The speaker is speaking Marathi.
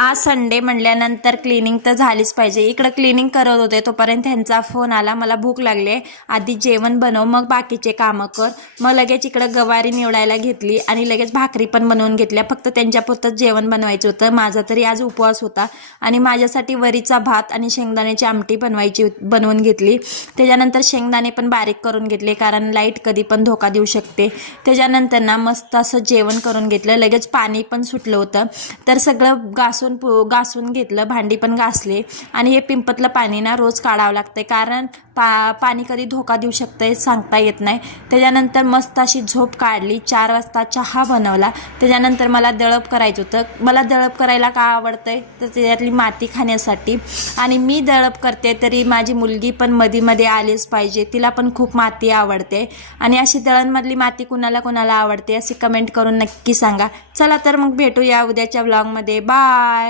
आज संडे म्हणल्यानंतर क्लिनिंग तर झालीच पाहिजे। इकडं क्लिनिंग करत होते तोपर्यंत त्यांचा फोन आला, मला भूक लागली, आधी जेवण बनव मग बाकीचे कामं कर। मग लगेच इकडं गवारी निवडायला घेतली आणि लगेच भाकरी पण बनवून घेतल्या। फक्त त्यांच्यापुरतंच जेवण बनवायचं होतं, माझा तरी आज उपवास होता। आणि माझ्यासाठी वरीचा भात आणि शेंगदाण्याची आमटी बनवून घेतली। त्याच्यानंतर शेंगदाणे पण बारीक करून घेतले, कारण लाईट कधी पण धोका देऊ शकते। त्याच्यानंतर ना मस्त असं जेवण करून घेतलं। लगेच पाणी पण सुटलं होतं, तर सगळं घासून घेतलं, भांडी पण घासले। आणि हे पिंपतलं पाणी ना रोज काढावं लागतंय, कारण पाणी कधी धोका देऊ शकतंय सांगता येत नाही। त्याच्यानंतर मस्त अशी झोप काढली, 4 वाजता चहा बनवला। त्याच्यानंतर मला दळप करायचं होतं। मला दळप करायला का आवडतंय तर त्याच्यातली माती खाण्यासाठी। आणि मी दळप करते तरी माझी मुलगी पण मध्ये मध्ये आलीच पाहिजे, तिला पण खूप माती आवडते। आणि अशी दळणमधली माती कुणाला कुणाला आवडते असे कमेंट करून नक्की सांगा। चला तर मग भेटूया उद्याच्या व्लॉगमध्ये, बाय।